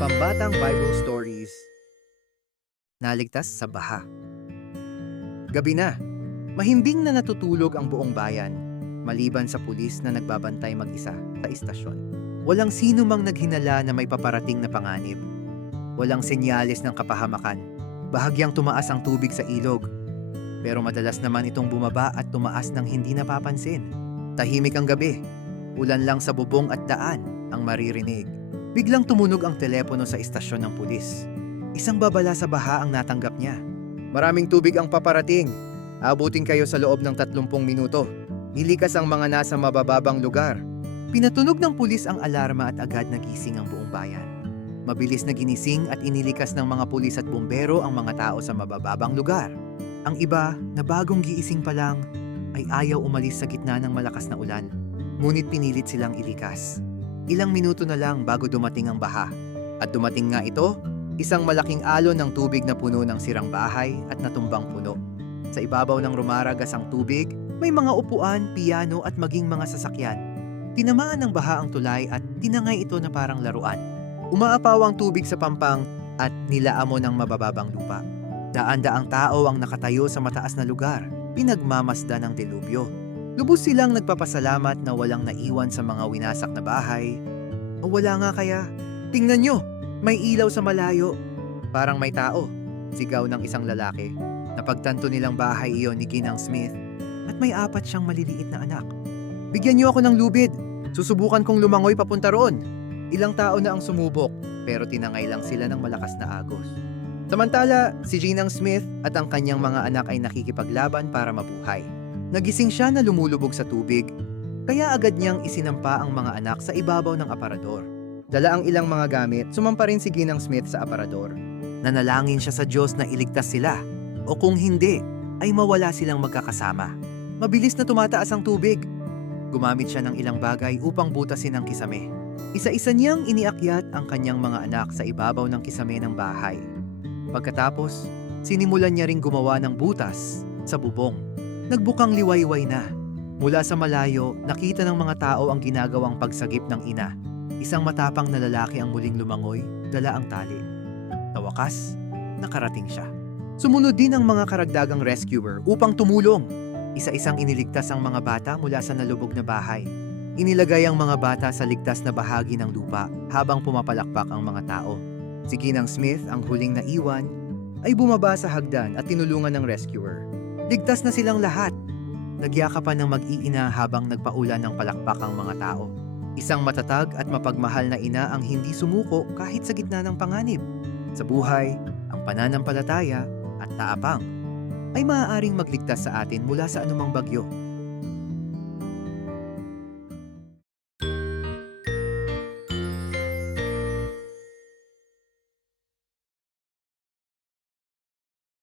Pambatang Bible Stories Naligtas sa Baha Gabi na, mahimbing na natutulog ang buong bayan, maliban sa pulis na nagbabantay mag-isa sa istasyon. Walang sino mang naghinala na may paparating na panganib. Walang senyales ng kapahamakan. Bahagyang tumaas ang tubig sa ilog. Pero madalas naman itong bumaba at tumaas ng hindi napapansin. Tahimik ang gabi. Ulan lang sa bubong at daan ang maririnig. Biglang tumunog ang telepono sa istasyon ng pulis. Isang babala sa baha ang natanggap niya. Maraming tubig ang paparating. Abutin kayo sa loob ng 30 minuto. Nilikas ang mga nasa mabababang lugar. Pinatunog ng pulis ang alarma at agad nagising ang buong bayan. Mabilis na ginising at inilikas ng mga pulis at bumbero ang mga tao sa mabababang lugar. Ang iba, na bagong giising pa lang, ay ayaw umalis sa gitna ng malakas na ulan. Ngunit pinilit silang ilikas. Ilang minuto na lang bago dumating ang baha. At dumating nga ito, isang malaking alon ng tubig na puno ng sirang bahay at natumbang puno. Sa ibabaw ng rumaragas ang tubig, may mga upuan, piano at maging mga sasakyan. Tinamaan ng baha ang tulay at tinangay ito na parang laruan. Umaapaw ang tubig sa pampang at nilaamo ng mabababang lupa. Daan-daang tao ang nakatayo sa mataas na lugar, pinagmamasda ng delubyo. Lubos silang nagpapasalamat na walang naiwan sa mga winasak na bahay. O wala nga kaya? Tingnan nyo! May ilaw sa malayo. Parang may tao. Sigaw ng isang lalaki. Napagtanto nilang bahay iyon ni Ginang Smith at may apat siyang maliliit na anak. Bigyan niyo ako ng lubid. Susubukan kong lumangoy papunta roon. Ilang tao na ang sumubok pero tinangay lang sila ng malakas na agos. Samantala, si Ginang Smith at ang kanyang mga anak ay nakikipaglaban para mabuhay. Nagising siya na lumulubog sa tubig, kaya agad niyang isinampa ang mga anak sa ibabaw ng aparador. Dala ang ilang mga gamit, sumampa rin si Ginang Smith sa aparador. Nanalangin siya sa Diyos na iligtas sila, o kung hindi, ay mawala silang magkakasama. Mabilis na tumataas ang tubig. Gumamit siya ng ilang bagay upang butasin ang kisame. Isa-isa niyang iniakyat ang kanyang mga anak sa ibabaw ng kisame ng bahay. Pagkatapos, sinimulan niya ring gumawa ng butas sa bubong. Nagbukang liwayway na. Mula sa malayo, nakita ng mga tao ang ginagawang pagsagip ng ina. Isang matapang na lalaki ang muling lumangoy, dala ang tali. Sa wakas, nakarating siya. Sumunod din ang mga karagdagang rescuer upang tumulong. Isa-isang iniligtas ang mga bata mula sa nalubog na bahay. Inilagay ang mga bata sa ligtas na bahagi ng lupa habang pumapalakpak ang mga tao. Si Ginang Smith, ang huling naiwan, ay bumaba sa hagdan at tinulungan ng rescuer. Ligtas na silang lahat. Nagyakapan ng mag-iina habang nagpaulan ng palakpak ang mga tao. Isang matatag at mapagmahal na ina ang hindi sumuko kahit sa gitna ng panganib. Sa buhay, ang pananampalataya at taapang ay maaaring magligtas sa atin mula sa anumang bagyo.